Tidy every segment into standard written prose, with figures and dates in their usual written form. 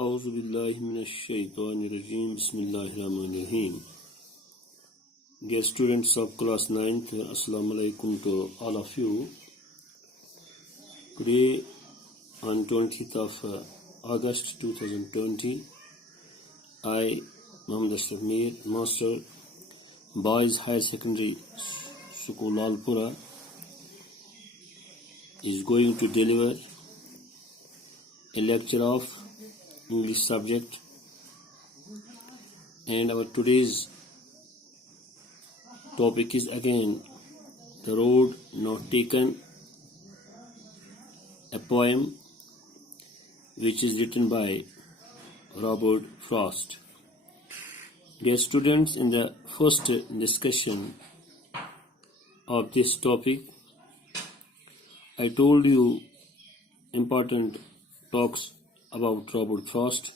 أعوذ بالله من الشيطان الرجيم بسم الله الرحمن الرحيم. Dear students of class 9th, Assalamu alaikum to all of you. Today on 20th of August 2020, I, Muhammad Ashraf Mir, Master, Boys Higher Secondary School Alpura, is going to deliver a lecture of English subject, and our today's topic is again The Road Not Taken, a poem which is written by Robert Frost. Dear students, in the first discussion of this topic, I told you important talks about Robert Frost,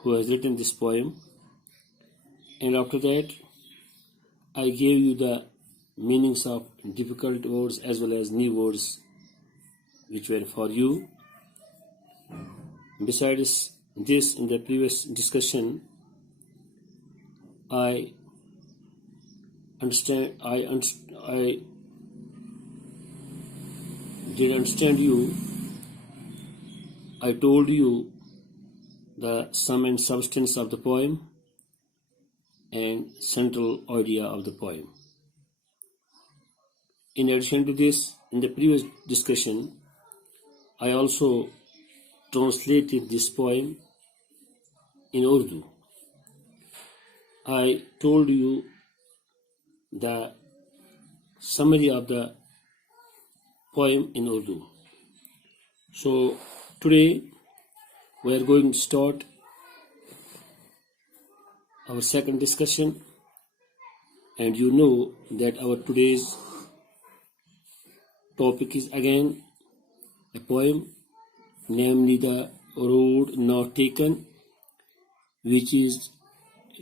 who has written this poem, and after that I gave you the meanings of difficult words as well as new words which were for you. Besides this, in the previous discussion, I did understand you. I told you the sum and substance of the poem and central idea of the poem. In addition to this, in the previous discussion, I also translated this poem in Urdu. I told you the summary of the poem in Urdu. So today we are going to start our second discussion, and you know that our today's topic is again a poem, namely The Road Not Taken, which is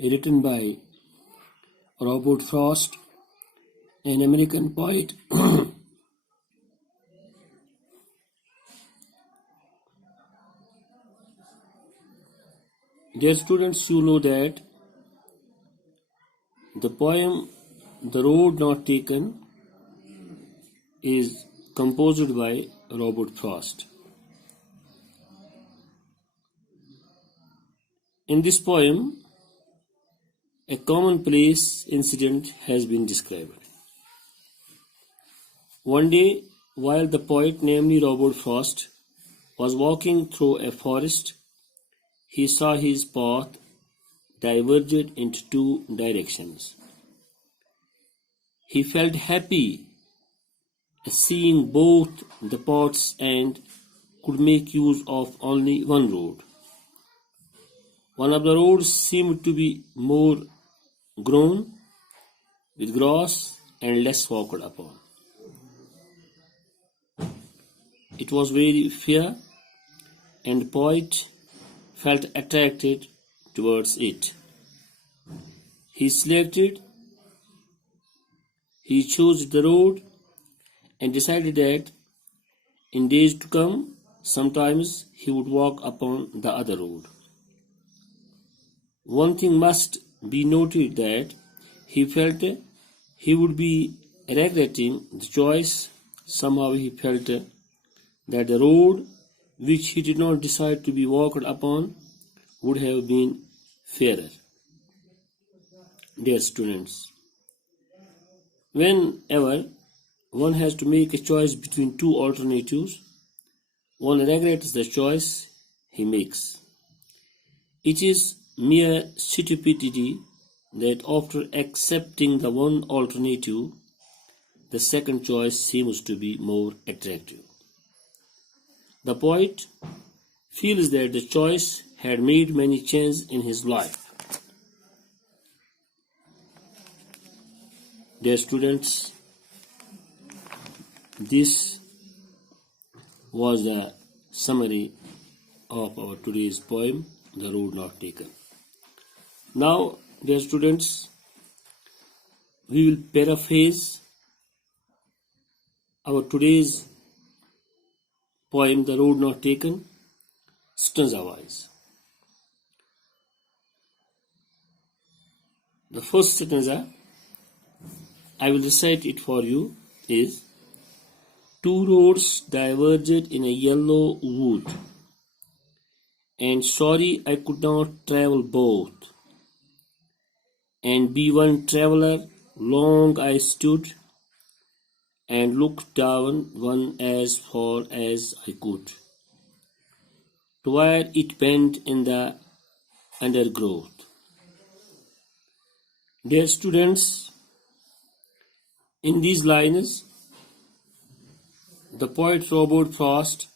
written by Robert Frost, an American poet. Dear students, you know that the poem The Road Not Taken is composed by Robert Frost. In this poem, a commonplace incident has been described. One day, while the poet, namely Robert Frost, was walking through a forest, he saw his path diverged into two directions. He felt happy at seeing both the paths and could make use of only one road. One of the roads seemed to be more grown with grass and less walked upon. It was very fair, and the poet felt attracted towards it. He chose the road and decided that in days to come, sometimes he would walk upon the other road. One thing must be noted, that he felt he would be regretting the choice. Somehow he felt that the road which he did not decide to be walked upon would have been fairer. Dear students, whenever one has to make a choice between two alternatives, one regrets the choice he makes. It is mere stupidity that after accepting the one alternative, the second choice seems to be more attractive. The poet feels that the choice had made many changes in his life. Dear students, this was the summary of our today's poem, The Road Not Taken. Now, dear students, we will paraphrase our today's poem, The Road Not Taken, stanza wise. The first stanza, I will recite it for you, is: two roads diverged in a yellow wood, and sorry I could not travel both. And be one traveller, long I stood, and looked down one as far as I could, to where it bent in the undergrowth. Dear students, in these lines, the poet Robert Frost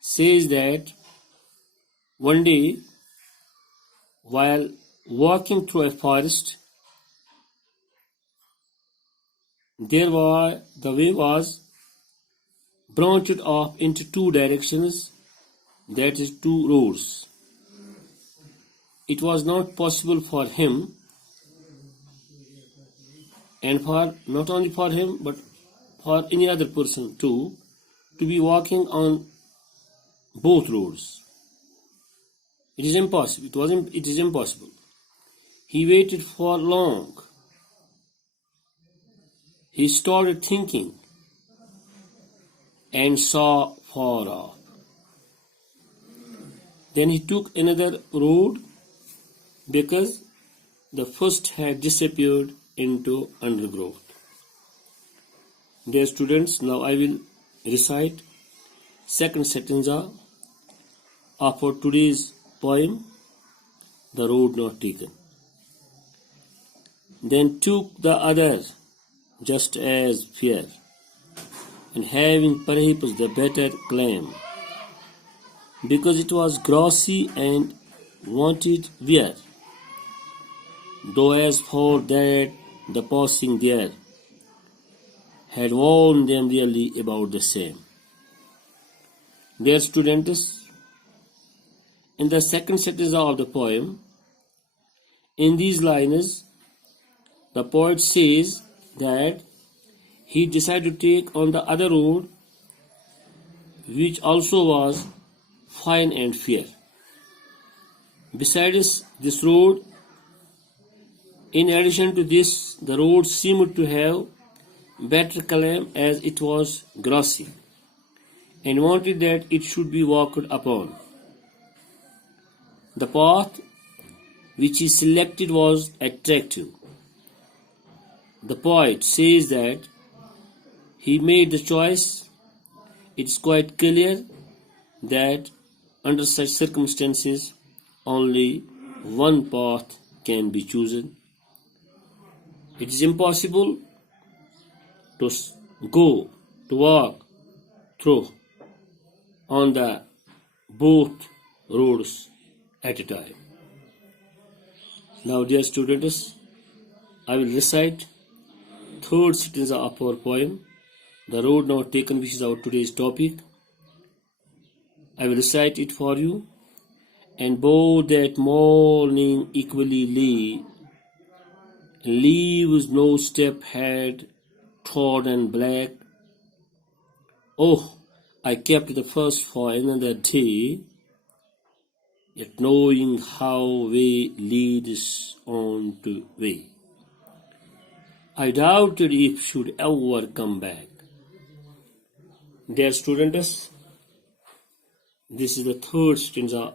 says that one day, while walking through a forest, the way was branched off into two directions, that is, two roads. It was not possible for him, and for not only for him but for any other person too, to be walking on both roads. It is impossible. It is impossible. He waited for long. He started thinking and saw far off. Then he took another road because the first had disappeared into undergrowth. Dear students, now I will recite second stanza of our today's poem, The Road Not Taken. Then took the other just as fair, and having perhaps the better claim, because it was grassy and wanted wear, though as for that the passing there had warned them really about the same. Dear students, in the second stanza of the poem, in these lines, the poet says that he decided to take on the other road, which also was fine and fair. Besides this road, in addition to this, the road seemed to have better claim as it was grassy, and wanted that it should be walked upon. The path which he selected was attractive. The poet says that he made the choice. It is quite clear that under such circumstances, only one path can be chosen. It is impossible to walk through on the both roads at a time. Now, dear students, I will recite third stanza of our poem, The Road Not Taken, which is our today's topic. I will recite it for you. And both that morning equally lay, leaves no step had trodden black. Oh, I kept the first for another day, yet knowing how way leads on to way, I doubted if should ever come back. Dear students, this is the third stanza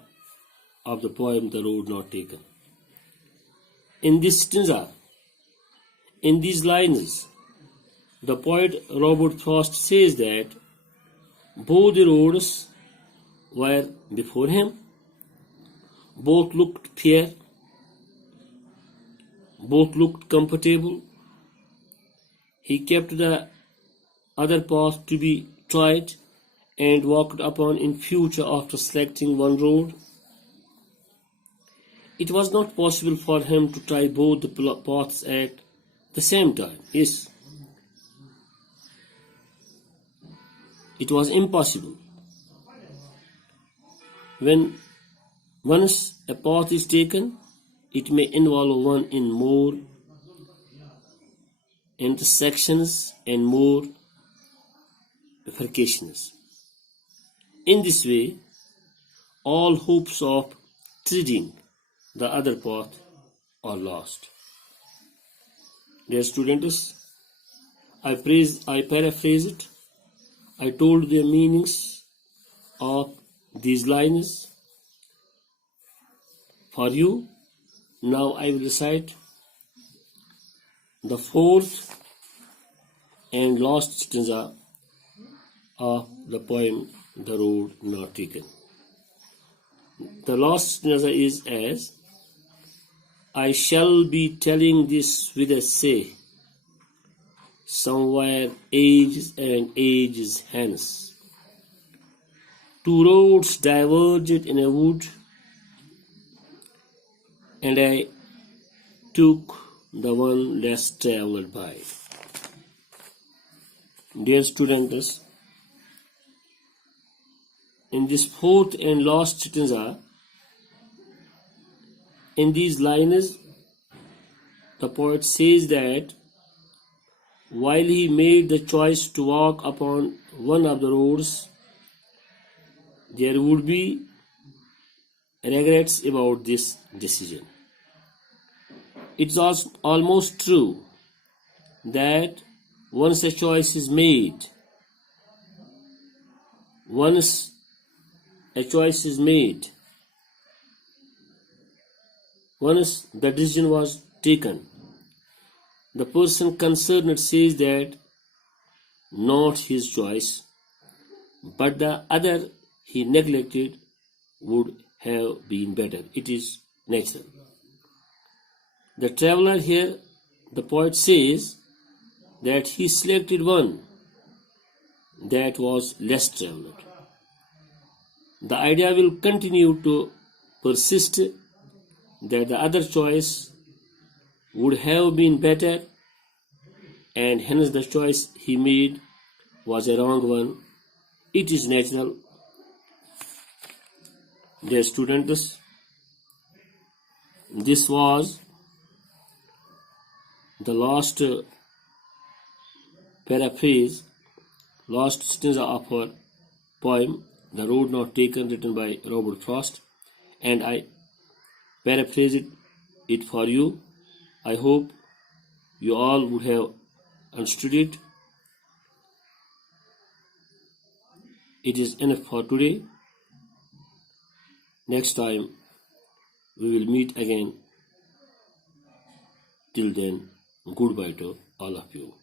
of the poem The Road Not Taken. In this stanza, in these lines, the poet Robert Frost says that both the roads were before him, both looked fair, both looked comfortable. He kept the other path to be tried and walked upon in future after selecting one road. It was not possible for him to try both the paths at the same time. Yes, it was impossible. When once a path is taken, it may involve one in more intersections and more bifurcations. In this way, all hopes of treading the other path or lost. Dear students, I paraphrase it. I told the meanings of these lines for you. Now I will recite the fourth and last stanza of the poem The Road Not Taken. The last stanza is as: I shall be telling this with a say, somewhere ages and ages hence. Two roads diverged in a wood, and I took the one less traveled by. Dear students, in this fourth and last stanza, in these lines, the poet says that while he made the choice to walk upon one of the roads, there would be regrets about this decision. It's almost true that once a choice is made, once the decision was taken, the person concerned says that not his choice, but the other he neglected would have been better. It is natural. The traveler here, the poet says that he selected one that was less traveled. The idea will continue to persist that the other choice would have been better, and hence the choice he made was a wrong one. It is natural. Dear students, this was the last paraphrase, last stanza of our poem, The Road Not Taken, written by Robert Frost, and I paraphrased it for you. I hope you all would have understood it. It is enough for today. Next time we will meet again. Till then, goodbye to all of you.